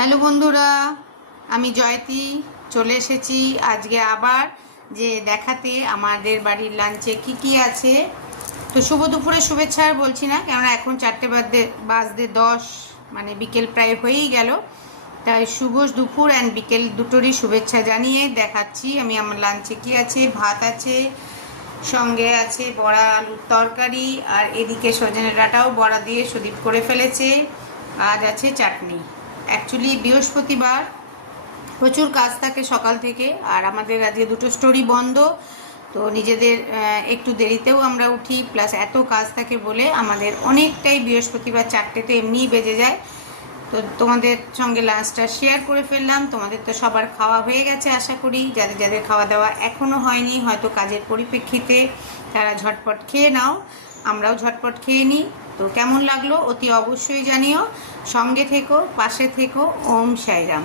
Hello বন্ধুরা, আমি জয়তী চলে এসেছি আজকে আবার যে দেখাতে আমাদের বাড়ির লাঞ্চে কি আছে। তো শুভ দুপুরে শুভেচ্ছা আর বলছি না, কেননা এখন 4:10 মানে বিকেল প্রায় হয়েই গেল। তাই শুভ দুপুর অ্যান্ড বিকেল দুটোরই শুভেচ্ছা জানিয়ে দেখাচ্ছি আমি আমার লাঞ্চে কি আছে। ভাত আছে, সঙ্গে আছে বড়া আলুর তরকারি, আর এদিকে সজনে ডাঁটাও বড়া দিয়ে সুদীপ করে ফেলেছে। আজ আছে চাটনি। অ্যাকচুয়ালি বৃহস্পতিবার প্রচুর কাজ থাকে সকাল থেকে, আর আমাদের আজকে দুটো স্টোরি বন্ধ। তো নিজেদের একটু দেরিতেও আমরা উঠি, প্লাস এত কাজ থাকে বলে আমাদের অনেকটাই বৃহস্পতিবার 4টে এমনিই বেজে যায়। তো তোমাদের সঙ্গে লাঞ্চটা শেয়ার করে ফেললাম। তোমাদের তো সবার খাওয়া হয়ে গেছে আশা করি। যাদের যাদের খাওয়া দাওয়া এখনও হয়নি, হয়তো কাজের পরিপ্রেক্ষিতে, তারা ঝটপট খেয়ে নাও। আমরাও ঝটপট খেয়ে নিই। তো কেমন লাগলো অতি অবশ্যই জানিও। সঙ্গে থেকো, পাশে থেকো। ওম সাইরাম।